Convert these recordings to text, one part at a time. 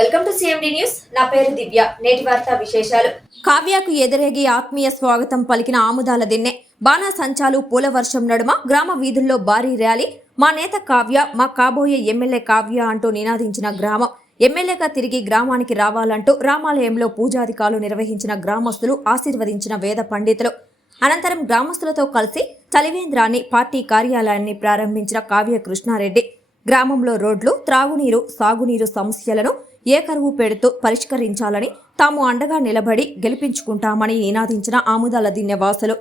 Welcome to CMD news నా పేరు దివ్య. నేటి వార్త విశేషాలు. కావ్యకు ఎదురేగి ఆత్మీయ స్వాగతం పలికిన ఆముదాల దిన్నె. బాణాసంచాలు పూల వర్షం నడుమ గ్రామ వీధుల్లో భారీ ర్యాలీ. మా నేత కావ్య మా కాబోయే ఎమ్మెల్యే కావ్య అంటూ నినాదించిన గ్రామం. ఎమ్మెల్యేగా తిరిగి గ్రామానికి రావాలంటూ రామాలయంలో పూజాధికారులు నిర్వహించిన గ్రామస్తులు ఆశీర్వదించిన వేద పండితులు. అనంతరం గ్రామస్తులతో కలిసి చలివేంద్రాన్ని పార్టీ కార్యాలయాన్ని ప్రారంభించిన కావ్య కృష్ణారెడ్డి. గ్రామంలో రోడ్లు త్రాగునీరు సాగునీరు సమస్యలను ఏకరువు పెడుతూ పరిష్కరించాలని తాము అండగా నిలబడి గెలిపించుకుంటామని నినాదించిన ఆముదాల దిన్నెవాసులు.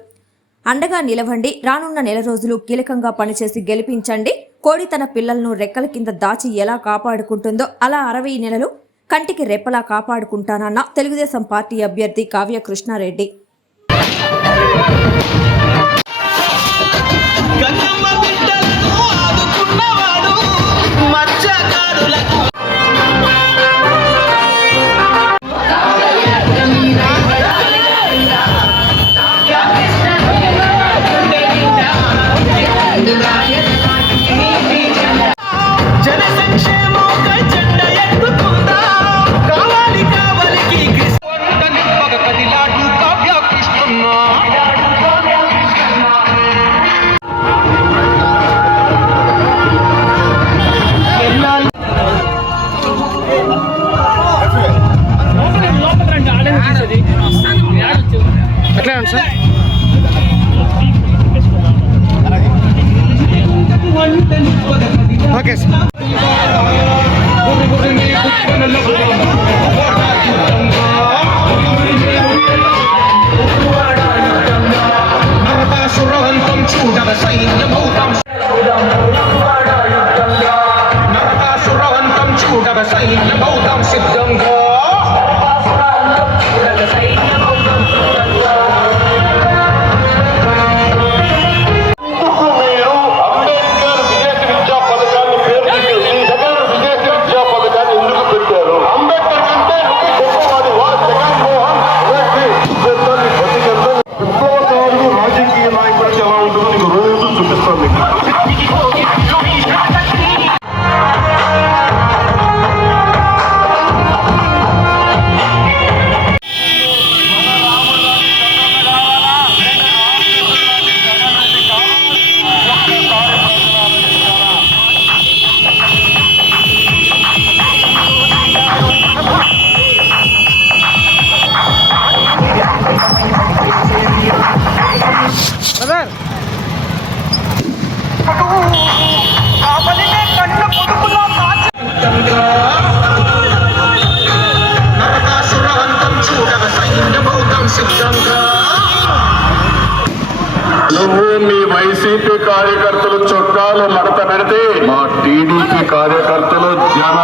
అండగా నిలవండి రానున్న నెల రోజులు కీలకంగా పనిచేసి గెలిపించండి కోడి తన పిల్లలను రెక్కల కింద దాచి ఎలా కాపాడుకుంటుందో అలా అరవై నెలలు కంటికి రెప్పలా కాపాడుకుంటానన్న తెలుగుదేశం పార్టీ అభ్యర్థి Kavya Krishnareddy. Gangamma I Carola, Carola, Carola. మా టీడీపీ కార్యకర్తలు జన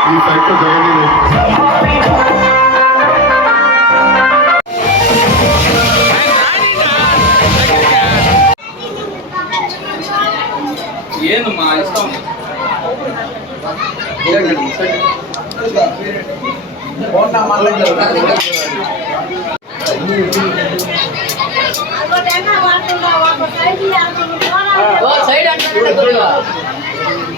ఈ సైట్లో Jagan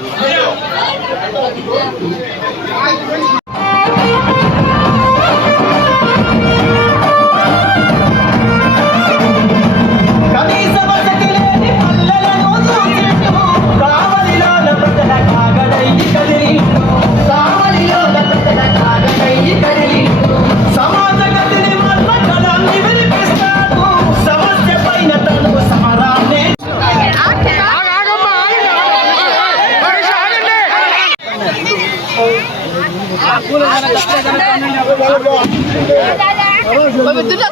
Obrigado. ¡Vamos! ¡Vamos! ¡Vamos!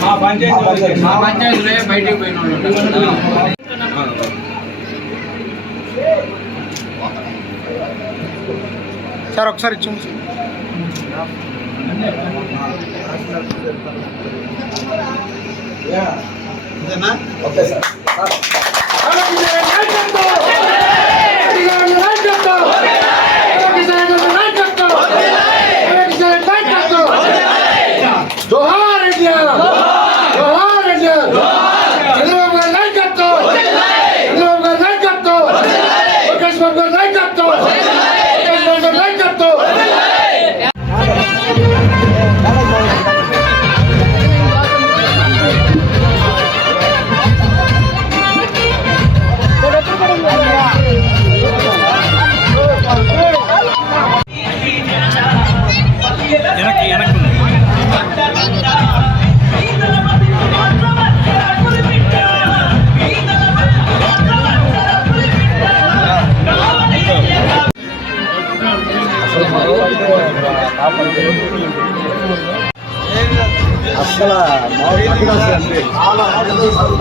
మా పంచాయతీ మా పంచాయతీలో బయటికి పోయిన వాళ్ళు. సార్ ఒకసారి చూడండి sir